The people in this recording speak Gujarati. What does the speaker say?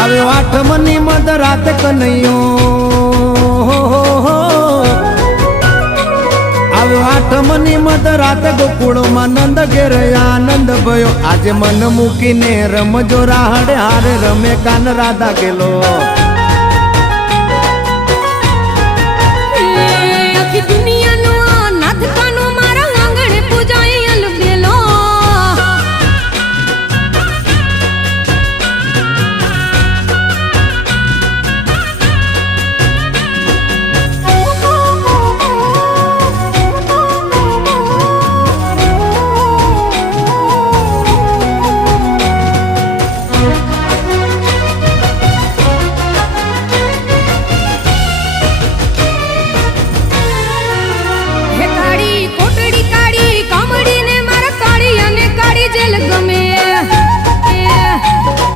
આવ્યો આઠમની મધ રાત કનૈયો, આવ્યો આઠમની મધ રાત ગોકુળમાં નંદ ઘેર આનંદ ભયો. આજે મન મૂકીને રમજો રાહડે હારે રમે કાન રાધા ગેલો.